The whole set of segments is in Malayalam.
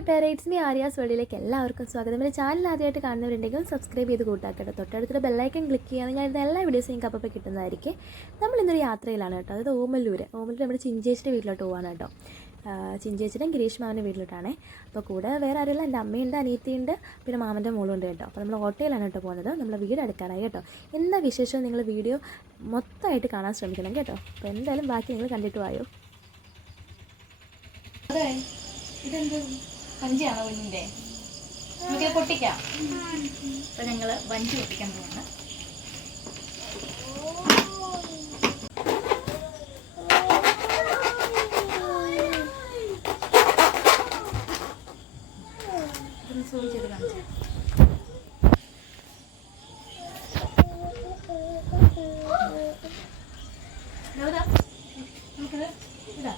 കൂട്ടുകാരെ, ഇറ്റ്സ് മീ ആര്യാസ് വേൾഡിലേക്ക് എല്ലാവർക്കും സ്വാഗതം. എൻ്റെ ചാനൽ ആദ്യമായിട്ട് കാണുന്നവരുണ്ടെങ്കിൽ സബ്സ്ക്രൈബ് ചെയ്ത് കൂട്ടാക്കട്ടെ. തൊട്ടടുത്തൊരു ബെല്ലൈക്കൺ ക്ലിക്ക് ചെയ്യുകയാണെങ്കിൽ ഞാൻ ഇന്ന് എല്ലാ വീഡിയോസും നിങ്ങൾക്ക് അപ്പോൾ കിട്ടുന്നതായിരിക്കും. നമ്മളിന്നൊരു യാത്രയിലാണ് കേട്ടോ. അതായത് ഓമല്ലൂർ നമ്മുടെ ചിഞ്ചേച്ചിയുടെ വീട്ടിലോട്ട് പോകാൻ കേട്ടോ. ചിഞ്ചേച്ചിയുടെയും ഗിരീഷ് മാമൻ്റെ വീട്ടിലോട്ടാണേ. അപ്പോൾ കൂടെ വേറെ ആരെല്ലാം, എൻ്റെ അമ്മയുണ്ട്, അനിയത്തിയുണ്ട്, പിന്നെ മാമൻ്റെ മോളുണ്ട് കേട്ടോ. അപ്പോൾ നമ്മൾ ഓട്ടോയിലാണ് കേട്ടോ പോകുന്നത്. നമ്മൾ വീട് എടുക്കാനായി കേട്ടോ. എന്താ വിശേഷം നിങ്ങൾ വീഡിയോ മൊത്തമായിട്ട് കാണാൻ ശ്രമിക്കണം കേട്ടോ. അപ്പോൾ എന്തായാലും ബാക്കി നിങ്ങൾ കണ്ടിട്ട് വായോ. ഇതെന്ത് വഞ്ചിയാണോ കുഞ്ഞിൻ്റെ? നമുക്കിത് പൊട്ടിക്കാം. അപ്പം ഞങ്ങൾ വഞ്ചി പൊട്ടിക്കാൻ പോവാണ്. സൂം ചെയ്ത് കാണിച്ചു. നമുക്കിത് ഇതാ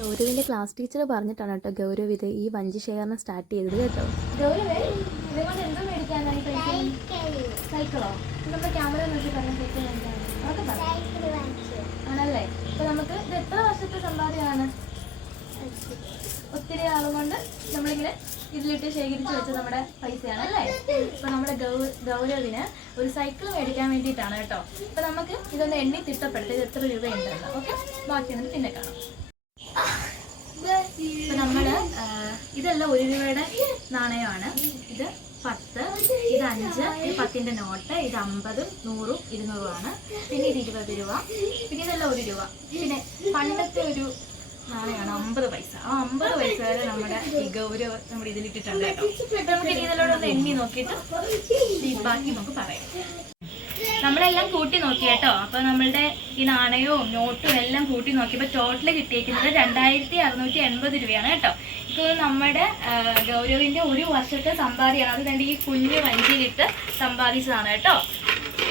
ഗൗരവിൻ്റെ ക്ലാസ് ടീച്ചർ പറഞ്ഞിട്ടാണ് കേട്ടോ ഗൗരവ് ഇത് ഈ വഞ്ചി ശേഖരണം സ്റ്റാർട്ട് ചെയ്തത് കേട്ടോ. ഗൗരവേ, ഇതുകൊണ്ട് എന്തോ മേടിക്കാനായി? സൈക്കിളോ? നമ്മുടെ ക്യാമറ നോക്കി പറഞ്ഞ സൈക്കിൾ ആണല്ലേ? ഇപ്പൊ നമുക്ക് ഇത് എത്ര വർഷത്തെ സമ്പാദ്യമാണ്? ഒത്തിരി ആളുകൊണ്ട് നമ്മളിങ്ങനെ ഇതിലിട്ട് ശേഖരിച്ച് വെച്ച നമ്മുടെ പൈസയാണ് അല്ലേ? ഇപ്പൊ നമ്മുടെ ഗൗരവിന് ഒരു സൈക്കിൾ മേടിക്കാൻ വേണ്ടിയിട്ടാണ് കേട്ടോ. അപ്പൊ നമുക്ക് ഇതൊന്ന് എണ്ണി തിട്ടപ്പെടുത്തി ഇത് എത്ര രൂപയുണ്ടെന്ന്. ഓക്കെ, ബാക്കി നമുക്ക് പിന്നെ കാണാം. ഇപ്പൊ നമ്മള് ഇതെല്ലാം 1 രൂപയുടെ നാണയമാണ്. ഇത് 10, ഇത് 5, ഇത് 10ന്റെ നോട്ട്, ഇത് 50, 100, 200 ആണ്. പിന്നെ ഇത് 20 രൂപ, പിന്നെ ഇതെല്ലാം 1 രൂപ. പിന്നെ പണ്ടത്തെ ഒരു നാണയമാണ് 50 പൈസ. ആ 50 പൈസ വരെ നമ്മുടെ ഈ ഗൗരവ് നമ്മുടെ ഇതിലിട്ടിട്ടുണ്ട് കേട്ടോ. നമുക്ക് ഇനി ഇതിലോടൊന്ന് എണ്ണി നോക്കിയിട്ട് ബാക്കി നമുക്ക് പറയാം. നമ്മളെല്ലാം കൂട്ടി നോക്കി കേട്ടോ. അപ്പൊ നമ്മളുടെ ഈ നാണയവും നോട്ടും എല്ലാം കൂട്ടി നോക്കിയപ്പോൾ ടോട്ടൽ കിട്ടിയിരിക്കുന്നത് 2680 രൂപയാണ് കേട്ടോ. ഇപ്പോൾ നമ്മുടെ ഗൗരവിന്റെ ഒരു വർഷത്തെ സമ്പാദ്യമാണ്. അത് തന്നെ ഈ കുഞ്ഞു വഞ്ചിയിലിട്ട് സമ്പാദിച്ചതാണ് കേട്ടോ.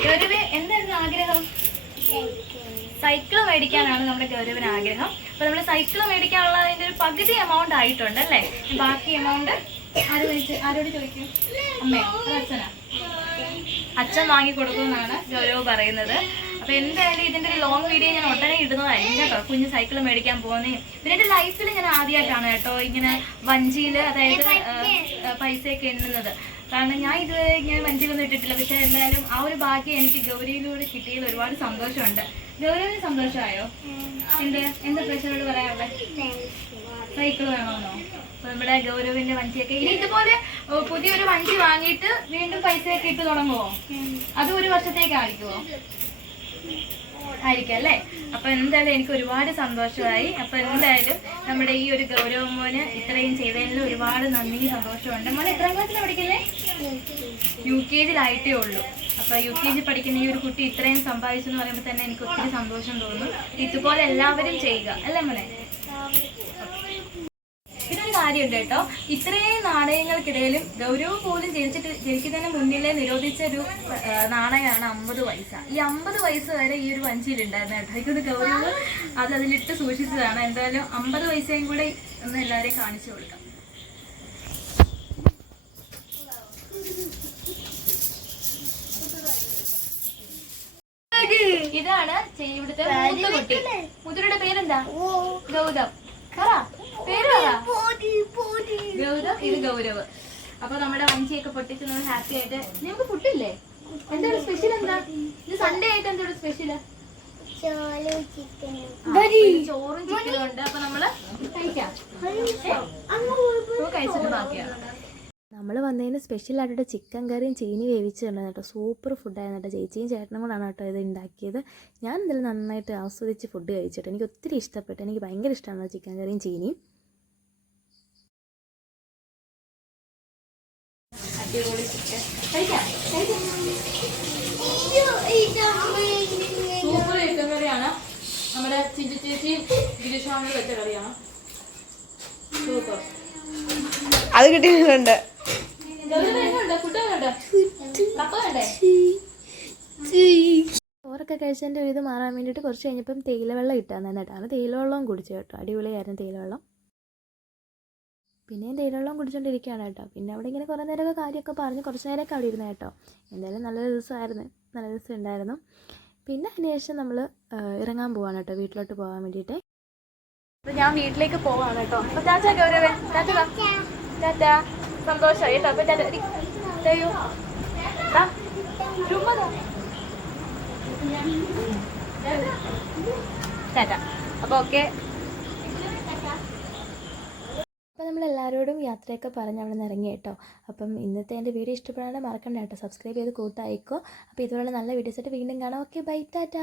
ഗൗരവ് എന്തായിരുന്നു ആഗ്രഹം? സൈക്കിൾ മേടിക്കാനാണ് നമ്മുടെ ഗൗരവിന് ആഗ്രഹം. അപ്പൊ നമ്മൾ സൈക്കിൾ മേടിക്കാനുള്ളതിന്റെ ഒരു പകുതി എമൗണ്ട് ആയിട്ടുണ്ട് അല്ലേ? ബാക്കി എമൗണ്ട് ആരോട് ചോദിക്കും? അമ്മയോ അതോ അച്ഛനാ? അച്ഛൻ വാങ്ങി കൊടുക്കുമെന്നാണ് ഗൗരവ് പറയുന്നത്. അപ്പൊ എന്തായാലും ഇതിന്റെ ഒരു ലോങ് വീഡിയോ ഞാൻ ഉടനെ ഇടുന്നതായിരിക്കും കേട്ടോ. കുഞ്ഞ് സൈക്കിൾ മേടിക്കാൻ പോകുന്നേ. പിന്നെ എന്റെ ലൈഫിൽ ഞാൻ ആദ്യമായിട്ടാണ് കേട്ടോ ഇങ്ങനെ വഞ്ചിയിൽ, അതായത് പൈസയൊക്കെ എണ്ണുന്നത്. കാരണം ഞാൻ ഇതുവരെ ഇങ്ങനെ വഞ്ചിയിലൊന്നും ഇട്ടിട്ടില്ല. പക്ഷെ എന്തായാലും ആ ഒരു ഭാഗ്യം എനിക്ക് ഗൗരിയിലൂടെ കിട്ടിയതിൽ ഒരുപാട് സന്തോഷമുണ്ട്. ഗൗരവിന് സന്തോഷമായോ? എന്താ പ്രശ്നത്തോട് പറയാനുള്ളത്? സൈക്കിൾ വേണമെന്നോ? അപ്പൊ നമ്മുടെ ഗൗരവിന്റെ വഞ്ചിയൊക്കെ ഇനി ഇതുപോലെ പുതിയൊരു വഞ്ചി വാങ്ങിയിട്ട് വീണ്ടും പൈസയൊക്കെ ഇട്ട് തുടങ്ങുമോ? അത് 1 വർഷത്തേക്ക് ആയിരിക്കുമോ? ആയിരിക്കും അല്ലേ? അപ്പൊ എന്തായാലും എനിക്ക് ഒരുപാട് സന്തോഷമായി. അപ്പൊ എന്തായാലും നമ്മുടെ ഈ ഒരു ഗൗരവ മോന് ഇത്രയും ചെയ്തതിൽ ഒരുപാട് നന്ദി, സന്തോഷമുണ്ട്. മോനെ എത്രാം ക്ലാസ്സിലാണ് പഠിക്കുന്നത്? UKGയിലായിട്ടേ ഉള്ളൂ. അപ്പൊ UKG പഠിക്കുന്ന ഈ ഒരു കുട്ടി ഇത്രയും സമ്പാദിച്ചെന്ന് പറയുമ്പോൾ തന്നെ എനിക്ക് ഒത്തിരി സന്തോഷം തോന്നുന്നു. ഇതുപോലെ എല്ലാവരും ചെയ്യുക അല്ലേ മോനെ? ഇതൊരു കാര്യമുണ്ട് കേട്ടോ. ഇത്രയും നാണയങ്ങൾക്കിടയിലും ഗൗരവ് പോലും ജനിക്കുന്നതിന് മുന്നിലെ നിരോധിച്ചൊരു നാണയമാണ് 50 പൈസ. ഈ 50 പൈസ വരെ ഈ ഒരു വഞ്ചിയിലുണ്ടായിരുന്നു കേട്ടോ. എനിക്കൊരു ഗൗരവ് അതിലിട്ട് സൂക്ഷിച്ചതാണ്. എന്തായാലും 50 പൈസയും കൂടെ ഒന്ന് എല്ലാവരെയും കാണിച്ചു കൊടുക്കാം. ഇതാണ് ഇവിടുത്തെ മൂത്ത കുട്ടി. മുതിരുടെ പേരെന്താ? ഗൗതം. ഗൗതം, ഇത് ഗൗരവ്. അപ്പൊ നമ്മുടെ വഞ്ചിയൊക്കെ പൊട്ടിച്ച് നമ്മൾ ഹാപ്പി ആയിട്ട്. നിങ്ങൾക്ക് ഫുഡില്ലേ? എന്താണ് സ്പെഷ്യൽ? എന്താ ഇത് സൺഡേ ആയിട്ട്? എന്താണ് സ്പെഷ്യല്? ചോറും ചിക്കനും ഉണ്ട്. അപ്പൊ നമ്മള് കഴിക്കാം. കഴിച്ചിട്ട് ബാക്കിയാണ്. നമ്മൾ വന്നതിന് സ്പെഷ്യലായിട്ട് ചിക്കൻ കറിയും ചീനി വേവിച്ചിട്ടുണ്ടായിരുന്നു കേട്ടോ. സൂപ്പർ ഫുഡായിരുന്നു കേട്ടോ. ചേച്ചിയും ചേട്ടനും കൂടാണ് കേട്ടോ ഇത് ഉണ്ടാക്കിയത്. ഞാൻ എന്തായാലും നന്നായിട്ട് ആസ്വദിച്ച് ഫുഡ് കഴിച്ചിട്ട് എനിക്ക് ഒത്തിരി ഇഷ്ടപ്പെട്ടു. എനിക്ക് ഭയങ്കര ഇഷ്ടമാണ് ചിക്കൻ കറിയും ചീനിയും. സൂപ്പർ ചിക്കൻ കറിയാണ്. നമ്മുടെ ചിഞ്ചി ചേച്ചിയും ഗിരീഷ് മാമനും വെച്ച കറിയാണ്. സൂപ്പർ. അത് കിട്ടിയിട്ടുണ്ട്. ചോറൊക്കെ കഴിച്ചതിൻ്റെ ഒരു ഇത് മാറാൻ വേണ്ടിയിട്ട് കുറച്ച് കഴിഞ്ഞപ്പം തേയില വെള്ളം ഇട്ടാൽ നന്നായിട്ടാണ്. തേയില വെള്ളവും കുടിച്ചു കേട്ടോ. അടിപൊളിയായിരുന്നു തേയില വെള്ളം. പിന്നെയും തേയിലവെള്ളം കുടിച്ചുകൊണ്ടിരിക്കുകയാണ് കേട്ടോ. പിന്നെ അവിടെ ഇങ്ങനെ കുറേ നേരമൊക്കെ കാര്യമൊക്കെ പറഞ്ഞ് കുറച്ച് നേരമൊക്കെ അവിടെ ഇരുന്ന് കേട്ടോ. എന്തായാലും നല്ലൊരു ദിവസമായിരുന്നു, നല്ല ദിവസം ഉണ്ടായിരുന്നു. പിന്നെ അതിന് ശേഷം നമ്മൾ ഇറങ്ങാൻ പോവാണ് കേട്ടോ, വീട്ടിലോട്ട് പോകാൻ വേണ്ടിയിട്ട്. അപ്പോൾ ഞാൻ വീട്ടിലേക്ക് പോവാണ് കേട്ടോ. അപ്പോൾ ടാറ്റ ഗൗരവേ, ടാറ്റ ടാറ്റ. സന്തോഷമായി കേട്ടോ. അപ്പോൾ ടാറ്റ അയ്യോ ടാറ്റ. അപ്പോൾ ഓക്കെ. അപ്പോൾ നമ്മളെല്ലാവരോടും യാത്രയൊക്കെ പറഞ്ഞ് അവിടെ നിന്ന് ഇറങ്ങി കേട്ടോ. അപ്പം ഇന്നത്തെ എൻ്റെ വീഡിയോ ഇഷ്ടപ്പെടാതെ മറക്കണ്ട കേട്ടോ, സബ്സ്ക്രൈബ് ചെയ്ത് കൂട്ടായിക്കോ. അപ്പോൾ ഇതുപോലെ നല്ല വീഡിയോസായിട്ട് വീണ്ടും കാണാം. Okay, bye, Tata.